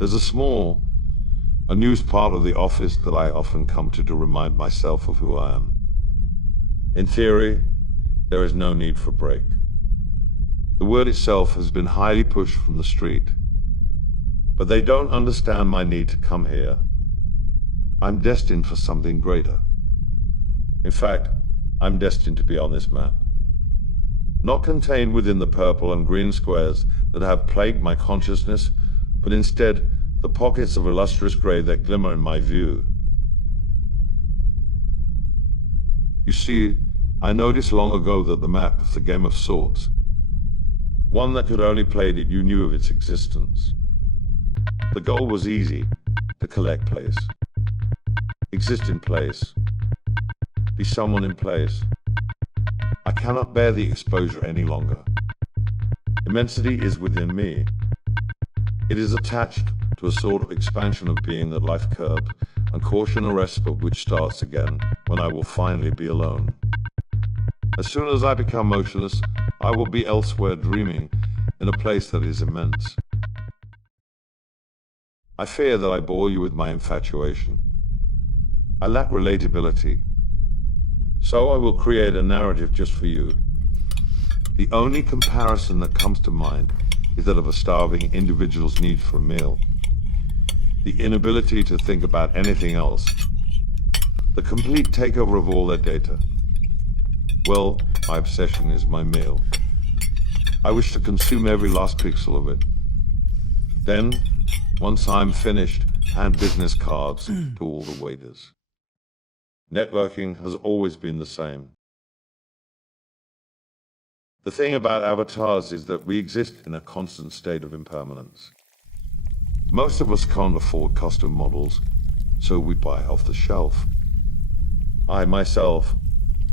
There's a small, unused part of the office that I often come to remind myself of who I am. In theory, there is no need for break. The word itself has been highly pushed from the street. But they don't understand my need to come here. I'm destined for something greater. In fact, I'm destined to be on this map. Not contained within the purple and green squares that have plagued my consciousness, but instead the pockets of illustrious gray that glimmer in my view. You see, I noticed long ago that the map was a game of sorts. One that could only play it you knew of its existence. The goal was easy: to collect place, exist in place, be someone in place. I cannot bear the exposure any longer. Immensity is within me. It is attached to a sort of expansion of being that life curbed, and caution a respite which starts again when I will finally be alone. As soon as I become motionless, I will be elsewhere dreaming in a place that is immense. I fear that I bore you with my infatuation. I lack relatability. So I will create a narrative just for you. The only comparison that comes to mind is that of a starving individual's need for a meal. The inability to think about anything else. The complete takeover of all their data. Well, my obsession is my meal. I wish to consume every last pixel of it. Then, once I'm finished, hand business cards to all the waiters. Networking has always been the same. The thing about avatars is that we exist in a constant state of impermanence. Most of us can't afford custom models, so we buy off the shelf. I, myself,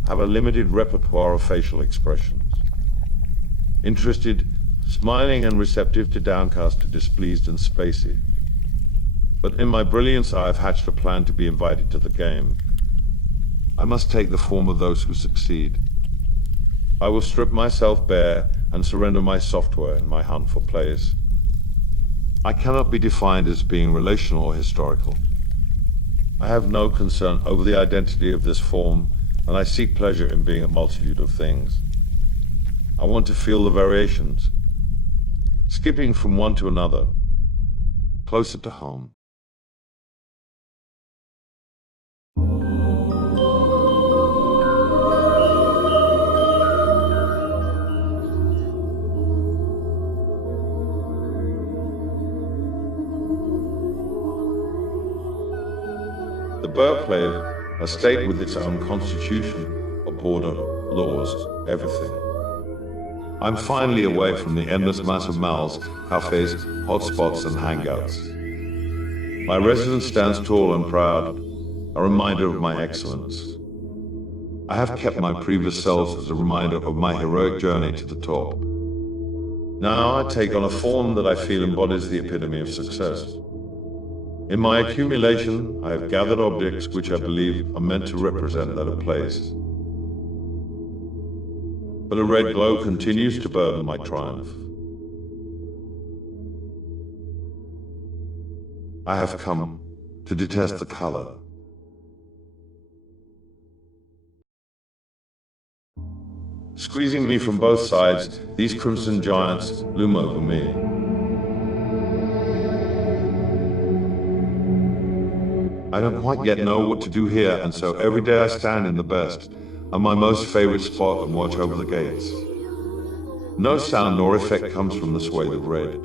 have a limited repertoire of facial expressions. Interested, smiling and receptive to downcast, to displeased and spacey. But in my brilliance I have hatched a plan to be invited to the game. I must take the form of those who succeed. I will strip myself bare and surrender my software in my hunt for place. I cannot be defined as being relational or historical. I have no concern over the identity of this form, and I seek pleasure in being a multitude of things. I want to feel the variations, skipping from one to another, closer to home. The birthplace, a state with its own constitution, a border, laws, everything. I'm finally away from the endless mass of malls, cafes, hotspots and hangouts. My residence stands tall and proud, a reminder of my excellence. I have kept my previous selves as a reminder of my heroic journey to the top. Now I take on a form that I feel embodies the epitome of success. In my accumulation, I have gathered objects which I believe are meant to represent that of place. But a red glow continues to burden my triumph. I have come to detest the color. Squeezing me from both sides, these crimson giants loom over me. I don't quite yet know what to do here, and so every day I stand in the best, and my most favorite spot, and watch over the gates. No sound nor effect comes from the swathe of red,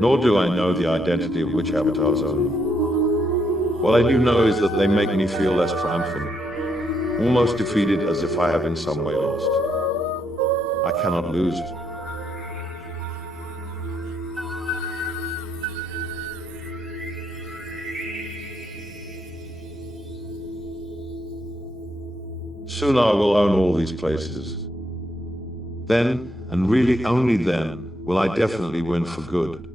nor do I know the identity of which avatars own them. What I do know is that they make me feel less triumphant, almost defeated, as if I have in some way lost. I cannot lose. Soon I will own all these places. Then, and really only then, will I definitely win for good.